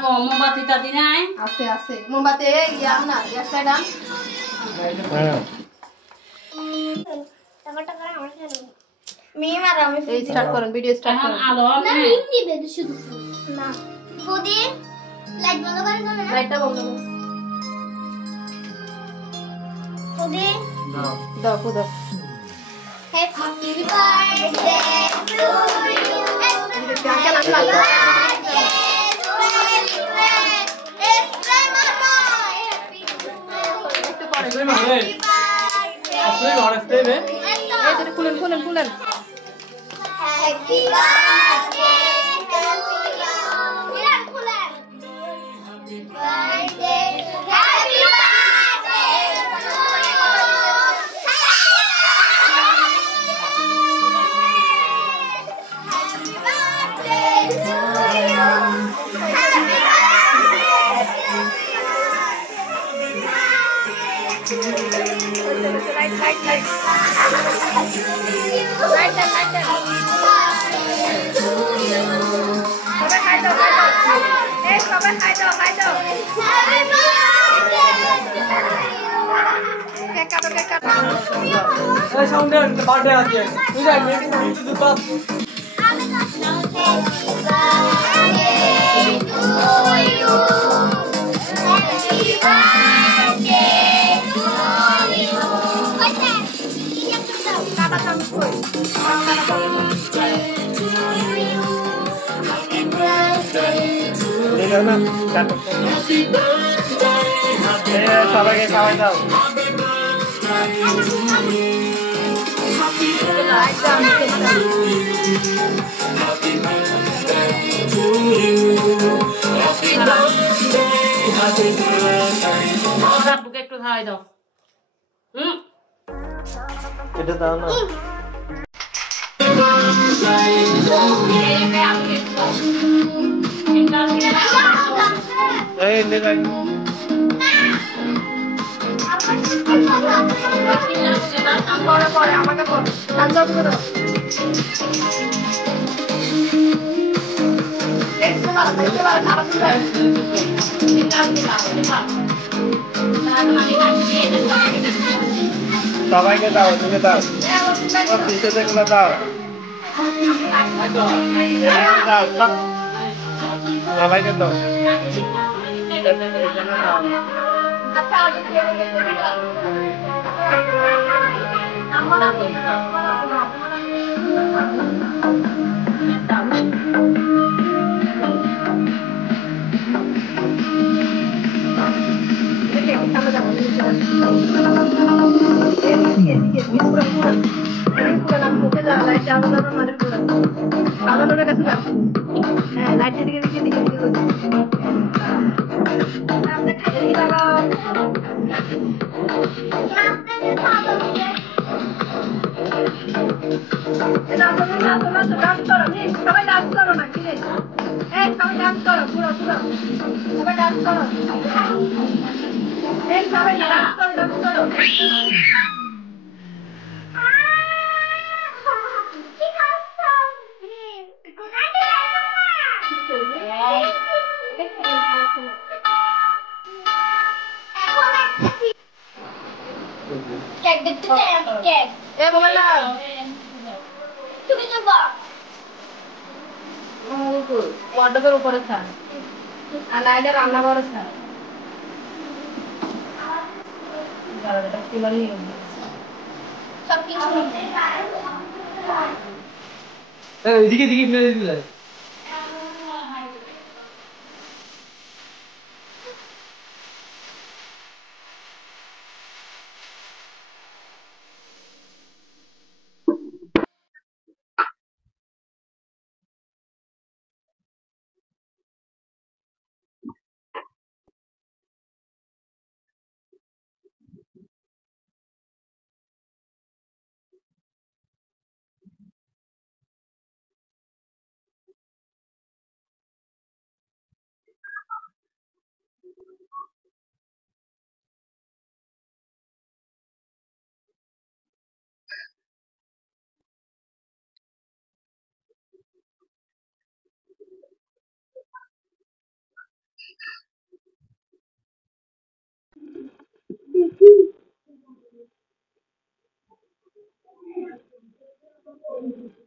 মোমবাতি তাতি নাই আছে আছে মোমবাতি ইয়া না গ্যাস লাইট টাকা টাকা আমার সাথে মিম আর আমি স্টার্ট করুন ভিডিও স্টার্ট করুন আলো না মিম দিবে শুধু না ফুদি লাইট বন্ধ করে দাও না লাইটটা বন্ধ করো ফুদি দাও দাও ফুদি হ্যাপি বার্থডে টু ইউ क्या नाम लाला সবাইকে খাওয়াই দাও বুকে একটু খাওয়াই দাও এটা দাও না এই নে ভাই পরে আমাকে বল তান্দব করো সবাইকে দাও তুমি দাও পিছে দেখলে দাও সবাইকে দাও ওয়ার্ডরোবের উপরে থাক আর নাইলে রান্নাঘরে থাক এদিকে দিকে দাও